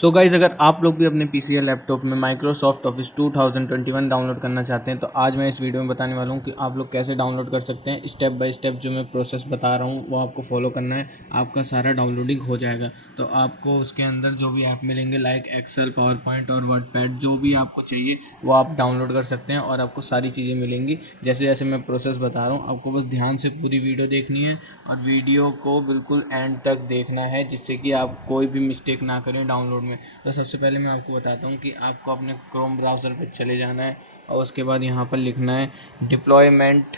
So guys, अगर आप लोग भी अपने पीसी या लैपटॉप में माइक्रोसॉफ्ट ऑफिस 2021 डाउनलोड करना चाहते हैं तो आज मैं इस वीडियो में बताने वाला हूं कि आप लोग कैसे डाउनलोड कर सकते हैं। स्टेप बाय स्टेप जो मैं प्रोसेस बता रहा हूं वो आपको फॉलो करना है, आपका सारा डाउनलोडिंग हो जाएगा। तो आपको उसके अंदर जो भी ऐप मिलेंगे लाइक एक्सेल, पावर पॉइंट और वर्डपैड, जो भी आपको चाहिए वो आप डाउनलोड कर सकते हैं और आपको सारी चीज़ें मिलेंगी। जैसे जैसे मैं प्रोसेस बता रहा हूँ आपको बस ध्यान से पूरी वीडियो देखनी है और वीडियो को बिल्कुल एंड तक देखना है, जिससे कि आप कोई भी मिस्टेक ना करें डाउनलोड में। तो सबसे पहले मैं आपको बताता हूँ कि आपको अपने क्रोम ब्राउज़र पे चले जाना है और उसके बाद यहाँ पर लिखना है डिप्लॉयमेंट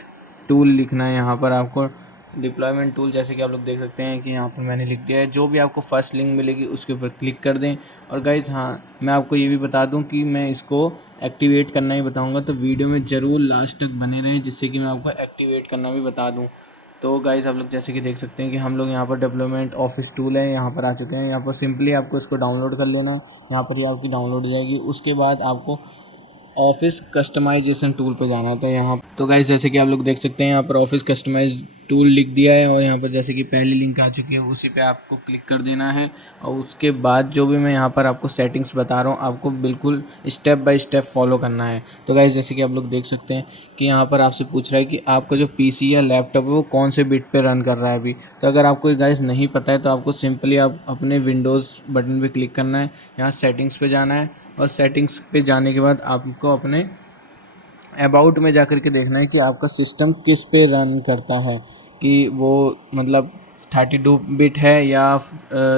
टूल। लिखना है यहाँ पर आपको डिप्लॉयमेंट टूल, जैसे कि आप लोग देख सकते हैं कि यहाँ पर मैंने लिख दिया है। जो भी आपको फर्स्ट लिंक मिलेगी उसके ऊपर क्लिक कर दें। और गाइज़ हाँ, मैं आपको ये भी बता दूँ कि मैं इसको एक्टिवेट करना ही बताऊँगा, तो वीडियो में ज़रूर लास्ट तक बने रहें, जिससे कि मैं आपको एक्टिवेट करना भी बता दूँ। तो गाइज़ आप लोग जैसे कि देख सकते हैं कि हम लोग यहाँ पर डेवलपमेंट ऑफिस टूल है, यहाँ पर आ चुके हैं। यहाँ पर सिंपली आपको इसको डाउनलोड कर लेना है, यहाँ पर ही आपकी डाउनलोड हो जाएगी। उसके बाद आपको ऑफिस कस्टमाइजेशन टूल पे जाना है। तो यहाँ तो गाइस जैसे कि आप लोग देख सकते हैं यहाँ पर ऑफिस कस्टमाइज टूल लिख दिया है और यहाँ पर जैसे कि पहली लिंक आ चुकी है उसी पे आपको क्लिक कर देना है। और उसके बाद जो भी मैं यहाँ पर आपको सेटिंग्स बता रहा हूँ आपको बिल्कुल स्टेप बाय स्टेप फॉलो करना है। तो गाइस जैसे कि आप लोग देख सकते हैं कि यहाँ पर आपसे पूछ रहा है कि आपका जो पीसी या लैपटॉप है वो कौन से बिट पे रन कर रहा है अभी। तो अगर आपको गाइस नहीं पता है तो आपको सिंपली आप अपने विंडोज़ बटन पे क्लिक करना है, यहाँ सेटिंग्स पे जाना है और सेटिंग्स पे जाने के बाद आपको अपने अबाउट में जाकर के देखना है कि आपका सिस्टम किस पे रन करता है, कि वो मतलब 32 बिट है या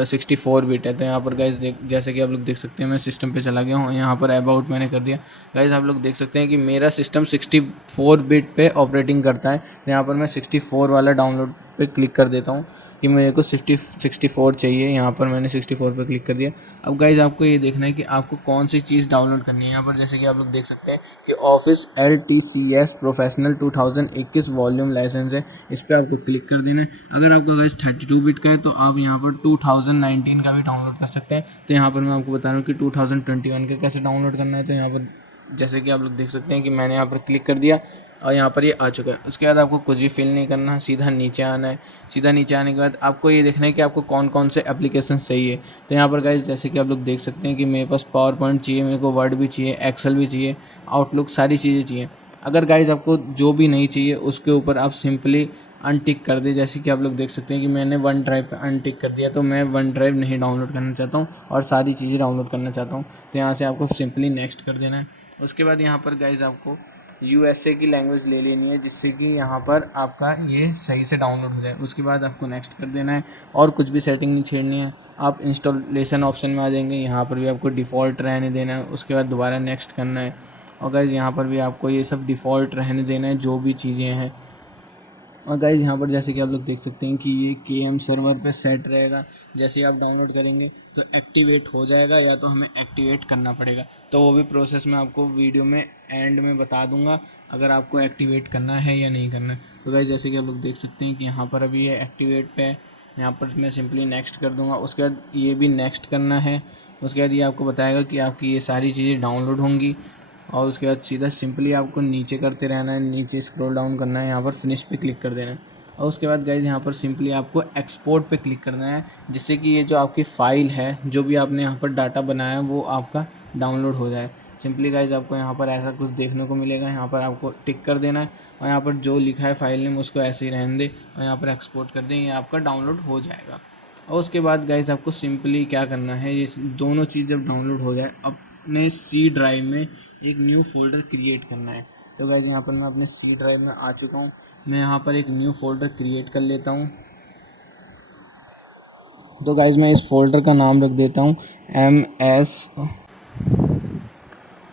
64 बिट है। तो यहाँ पर गाइज जैसे कि आप लोग देख सकते हैं मैं सिस्टम पे चला गया हूँ, यहाँ पर अबाउट मैंने कर दिया। गाइज आप लोग देख सकते हैं कि मेरा सिस्टम 64 बिट पे ऑपरेटिंग करता है। तो यहाँ पर मैं 64 वाला डाउनलोड पे क्लिक कर देता हूँ कि मेरे को 64 चाहिए। यहाँ पर मैंने 64 पे क्लिक कर दिया। अब गाइज आपको ये देखना है कि आपको कौन सी चीज़ डाउनलोड करनी है। यहाँ पर जैसे कि आप लोग देख सकते हैं कि office LTCS professional 2021 volume license है, इस पर आपको क्लिक कर देना है। अगर आपका गाइज 32 बिट का है तो आप यहाँ पर 2019 का भी डाउनलोड कर सकते हैं। तो यहाँ पर मैं आपको बता रहा हूँ कि 2021 का कैसे डाउनलोड करना है। तो यहाँ पर जैसे कि आप लोग देख सकते हैं कि मैंने यहाँ पर क्लिक कर दिया और यहाँ पर ये आ चुका है। उसके बाद आपको कुछ भी फिल नहीं करना, सीधा नीचे आना है। सीधा नीचे आने के बाद आपको ये देखना है कि आपको कौन कौन से एप्लीकेशन चाहिए। तो यहाँ पर गाइज जैसे कि आप लोग देख सकते हैं कि मेरे पास पावर पॉइंट चाहिए, मेरे को वर्ड भी चाहिए, एक्सेल भी चाहिए, आउटलुक, सारी चीज़ें चाहिए। अगर गाइज आपको जो भी नहीं चाहिए उसके ऊपर आप सिंपली अनटिक कर दे। जैसे कि आप लोग देख सकते हैं कि मैंने वन ड्राइव पर अनटिक कर दिया, तो मैं वन ड्राइव नहीं डाउनलोड करना चाहता हूँ और सारी चीज़ें डाउनलोड करना चाहता हूँ। तो यहाँ से आपको सिंपली नेक्स्ट कर देना है। उसके बाद यहाँ पर गाइज आपको USA की लैंग्वेज ले लेनी है, जिससे कि यहाँ पर आपका ये सही से डाउनलोड हो जाए। उसके बाद आपको नेक्स्ट कर देना है और कुछ भी सेटिंग नहीं छेड़नी है। आप इंस्टॉलेशन ऑप्शन में आ जाएंगे, यहाँ पर भी आपको डिफ़ॉल्ट रहने देना है। उसके बाद दोबारा नेक्स्ट करना है और गाइज यहाँ पर भी आपको ये सब डिफ़ॉल्ट रहने देना है जो भी चीज़ें हैं। और गाइज यहाँ पर जैसे कि आप लोग देख सकते हैं कि ये KM सर्वर पे सेट रहेगा। जैसे ही आप डाउनलोड करेंगे तो एक्टिवेट हो जाएगा, या तो हमें एक्टिवेट करना पड़ेगा। तो वो भी प्रोसेस मैं आपको वीडियो में एंड में बता दूंगा, अगर आपको एक्टिवेट करना है या नहीं करना है। तो गाइज जैसे कि आप लोग देख सकते हैं कि यहाँ पर अभी ये एक्टिवेट पे है, यहाँ पर मैं सिंपली नेक्स्ट कर दूँगा। उसके बाद ये भी नेक्स्ट करना है। उसके बाद ये आपको बताएगा कि आपकी ये सारी चीज़ें डाउनलोड होंगी और उसके बाद सीधा सिंपली आपको नीचे करते रहना है, नीचे स्क्रॉल डाउन करना है, यहाँ पर फिनिश पे क्लिक कर देना है। और उसके बाद गाइज यहाँ पर सिंपली आपको एक्सपोर्ट पे क्लिक करना है, जिससे कि ये जो आपकी फ़ाइल है, जो भी आपने यहाँ पर डाटा बनाया वो आपका डाउनलोड हो जाए। सिंपली गाइज आपको यहाँ पर ऐसा कुछ देखने को मिलेगा, यहाँ पर आपको टिक कर देना है और यहाँ पर जो लिखा है फाइल नेम उसको ऐसे ही रहने दें और यहाँ पर एक्सपोर्ट कर दें, ये आपका डाउनलोड हो जाएगा। और उसके बाद गाइज आपको सिंपली क्या करना है, ये दोनों चीज़ जब डाउनलोड हो जाए अपने C ड्राइव में एक न्यू फोल्डर क्रिएट करना है। तो गाइज यहाँ पर मैं अपने C ड्राइव में आ चुका हूँ। मैं यहाँ पर एक न्यू फोल्डर क्रिएट कर लेता हूँ। तो गाइज मैं इस फोल्डर का नाम रख देता हूँ MS।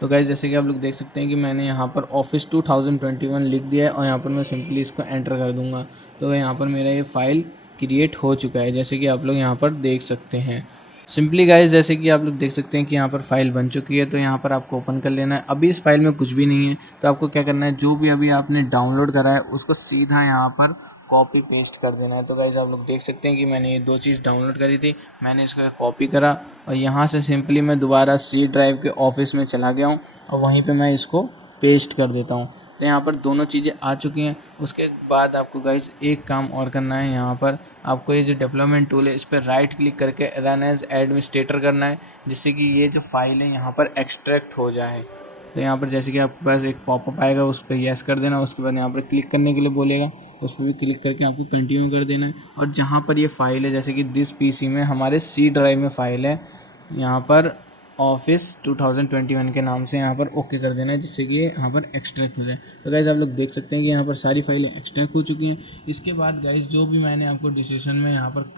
तो गाइज जैसे कि आप लोग देख सकते हैं कि मैंने यहाँ पर ऑफिस 2021 लिख दिया है और यहाँ पर मैं सिंपली इसको एंटर कर दूँगा। तो यहाँ पर मेरा ये फ़ाइल क्रिएट हो चुका है, जैसे कि आप लोग यहाँ पर देख सकते हैं। सिंपली गाइज जैसे कि आप लोग देख सकते हैं कि यहाँ पर फाइल बन चुकी है। तो यहाँ पर आपको ओपन कर लेना है। अभी इस फाइल में कुछ भी नहीं है, तो आपको क्या करना है, जो भी अभी आपने डाउनलोड करा है उसको सीधा यहाँ पर कॉपी पेस्ट कर देना है। तो गाइज आप लोग देख सकते हैं कि मैंने ये दो चीज़ डाउनलोड करी थी, मैंने इसको कॉपी करा और यहाँ से सिंपली मैं दोबारा C ड्राइव के ऑफिस में चला गया हूँ और वहीं पे मैं इसको पेस्ट कर देता हूँ। तो यहाँ पर दोनों चीज़ें आ चुकी हैं। उसके बाद आपको गाइस एक काम और करना है। यहाँ पर आपको ये जो डेवलपमेंट टूल है इस पर राइट क्लिक करके रन एज एडमिनिस्ट्रेटर करना है, जिससे कि ये जो फाइल है यहाँ पर एक्सट्रैक्ट हो जाए। तो यहाँ पर जैसे कि आपके पास एक पॉपअप आएगा, उस पर यस कर देना। उसके बाद यहाँ पर क्लिक करने के लिए बोलेगा, उस पर भी क्लिक करके आपको कंटिन्यू कर देना है। और जहाँ पर ये फाइल है, जैसे कि दिस पीसी में हमारे सी ड्राइव में फ़ाइल है, यहाँ पर ऑफिस 2021 के नाम से यहाँ पर ओके कर देना है, जिससे कि यहाँ पर एक्सट्रैक्ट हो जाए। तो गाइज़ आप लोग देख सकते हैं कि यहाँ पर सारी फाइलें एक्सट्रैक्ट हो चुकी हैं। इसके बाद गाइज़ जो भी मैंने आपको डिस्क्रिप्शन में यहाँ पर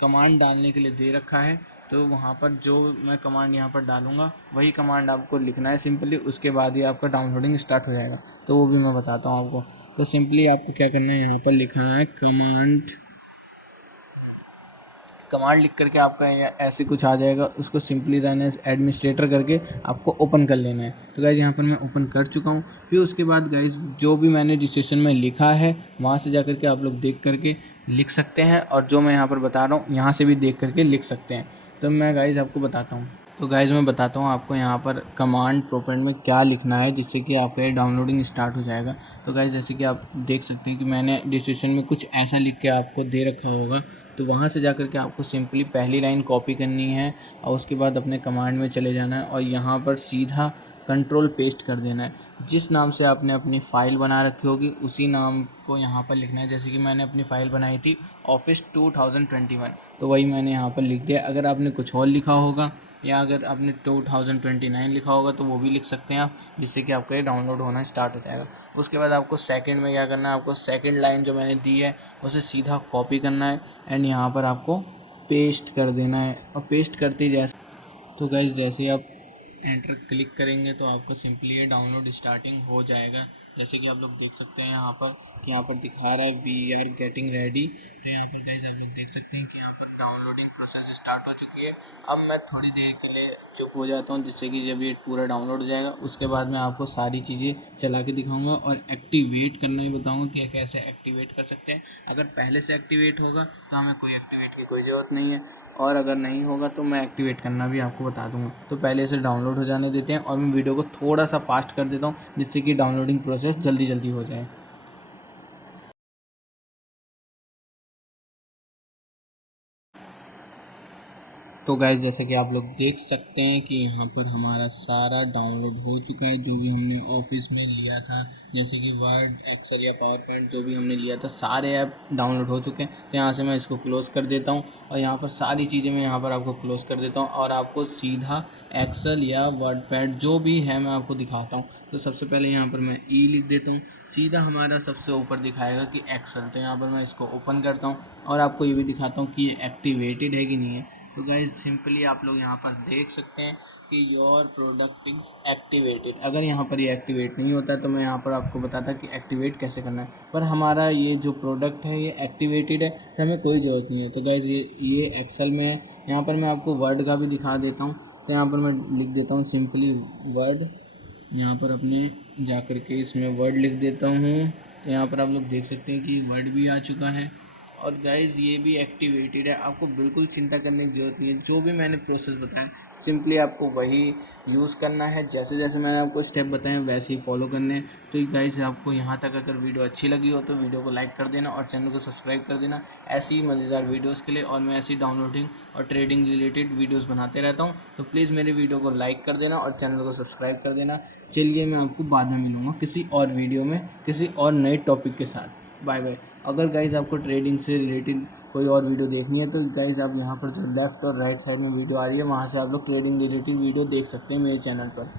कमांड डालने के लिए दे रखा है, तो वहाँ पर जो मैं कमांड यहाँ पर डालूँगा वही कमांड आपको लिखना है सिंपली। उसके बाद ही आपका डाउनलोडिंग स्टार्ट हो जाएगा। तो वो भी मैं बताता हूँ आपको। तो सिंपली आपको क्या करना है, यहाँ पर लिखना है कमांड लिख करके आपका ऐसे कुछ आ जाएगा। उसको सिंपली रन एज एडमिनिस्ट्रेटर करके आपको ओपन कर लेना है। तो गाइज़ यहाँ पर मैं ओपन कर चुका हूँ। फिर उसके बाद गाइज़ जो भी मैंने रजिस्ट्रेशन में लिखा है वहाँ से जा कर के आप लोग देख करके लिख सकते हैं, और जो मैं यहाँ पर बता रहा हूँ यहाँ से भी देख करके लिख सकते हैं। तो मैं गाइज़ आपको बताता हूँ। तो गाइज़ मैं बताता हूँ आपको यहाँ पर कमांड प्रोपेंट में क्या लिखना है, जिससे कि आपका ये डाउनलोडिंग स्टार्ट हो जाएगा। तो गाइज़ जैसे कि आप देख सकते हैं कि मैंने डिस्क्रिप्शन में कुछ ऐसा लिख के आपको दे रखा होगा। तो वहाँ से जाकर के आपको सिंपली पहली लाइन कॉपी करनी है, और उसके बाद अपने कमांड में चले जाना है और यहाँ पर सीधा कंट्रोल पेस्ट कर देना है। जिस नाम से आपने अपनी फ़ाइल बना रखी होगी उसी नाम को यहाँ पर लिखना है। जैसे कि मैंने अपनी फ़ाइल बनाई थी ऑफिस 2021, तो वही मैंने यहाँ पर लिख दिया। अगर आपने कुछ और लिखा होगा या अगर आपने 2029 लिखा होगा तो वो भी लिख सकते हैं आप, जिससे कि आपका ये डाउनलोड होना स्टार्ट हो जाएगा। उसके बाद आपको सेकंड में क्या करना है, आपको सेकंड लाइन जो मैंने दी है उसे सीधा कॉपी करना है एंड यहाँ पर आपको पेस्ट कर देना है। और पेस्ट करते ही जैसे तो गाइस जैसे ही आप एंटर क्लिक करेंगे तो आपको सिंपली ये डाउनलोड स्टार्टिंग हो जाएगा। जैसे कि आप लोग देख सकते हैं यहाँ पर कि यहाँ पर दिखा रहा है वी आर गेटिंग रेडी। तो यहाँ पर गाइस आप लोग देख सकते हैं कि यहाँ पर डाउनलोडिंग प्रोसेस स्टार्ट हो चुकी है। अब मैं थोड़ी देर के लिए चुप हो जाता हूँ, जिससे कि जब ये पूरा डाउनलोड हो जाएगा उसके बाद मैं आपको सारी चीज़ें चला के दिखाऊंगा और एक्टिवेट करना ही बताऊँगा कि कैसे एक्टिवेट कर सकते हैं। अगर पहले से एक्टिवेट होगा तो हमें कोई एक्टिवेट की कोई ज़रूरत नहीं है, और अगर नहीं होगा तो मैं एक्टिवेट करना भी आपको बता दूंगा। तो पहले से डाउनलोड हो जाने देते हैं और मैं वीडियो को थोड़ा सा फास्ट कर देता हूँ, जिससे कि डाउनलोडिंग प्रोसेस जल्दी जल्दी हो जाए। तो गाइस जैसे कि आप लोग देख सकते हैं कि यहाँ पर हमारा सारा डाउनलोड हो चुका है। जो भी हमने ऑफिस में लिया था, जैसे कि वर्ड, एक्सेल या पावर पॉइंट जो भी हमने लिया था, सारे ऐप डाउनलोड हो चुके हैं। तो यहाँ से मैं इसको क्लोज़ कर देता हूँ और यहाँ पर सारी चीज़ें मैं यहाँ पर आपको क्लोज़ कर देता हूँ और आपको सीधा एक्सेल या वर्ड पैड जो भी है मैं आपको दिखाता हूँ। तो सबसे पहले यहाँ पर मैं ई लिख देता हूँ, सीधा हमारा सबसे ऊपर दिखाएगा कि एक्सेल। तो यहाँ पर मैं इसको ओपन करता हूँ और आपको ये भी दिखाता हूँ कि ये एक्टिवेटेड है कि नहीं है। तो गाइज सिंपली आप लोग यहाँ पर देख सकते हैं कि योर प्रोडक्ट इज़ एक्टिवेटेड। अगर यहाँ पर ये एक्टिवेट नहीं होता तो मैं यहाँ पर आपको बताता कि एक्टिवेट कैसे करना है, पर हमारा ये जो प्रोडक्ट है ये एक्टिवेटेड है तो हमें कोई ज़रूरत नहीं है। तो गाइज ये एक्सेल में है। यहाँ पर मैं आपको वर्ड का भी दिखा देता हूँ। तो यहाँ पर मैं लिख देता हूँ सिंपली वर्ड, यहाँ पर अपने जा कर के इसमें वर्ड लिख देता हूँ। तो यहाँ पर आप लोग देख सकते हैं कि वर्ड भी आ चुका है और गाइज़ ये भी एक्टिवेटेड है। आपको बिल्कुल चिंता करने की ज़रूरत नहीं है। जो भी मैंने प्रोसेस बताया सिंपली आपको वही यूज़ करना है। जैसे जैसे मैंने आपको स्टेप बताए वैसे ही फॉलो करने हैं। तो गाइज़ आपको यहाँ तक अगर वीडियो अच्छी लगी हो तो वीडियो को लाइक कर देना और चैनल को सब्सक्राइब कर देना ऐसी ही मज़ेदार वीडियोज़ के लिए। और मैं ऐसी डाउनलोडिंग और ट्रेडिंग रिलेटेड वीडियोज़ बनाते रहता हूँ। तो प्लीज़ मेरे वीडियो को लाइक कर देना और चैनल को सब्सक्राइब कर देना। चलिए मैं आपको बाद में मिलूँगा किसी और वीडियो में किसी और नए टॉपिक के साथ। Bye bye. अगर गाइज़ आपको ट्रेडिंग से रिलेटेड कोई और वीडियो देखनी है तो गाइज़ आप यहाँ पर जो लेफ़्ट और राइट साइड में वीडियो आ रही है वहाँ से आप लोग ट्रेडिंग रिलेटेड वीडियो देख सकते हैं मेरे चैनल पर।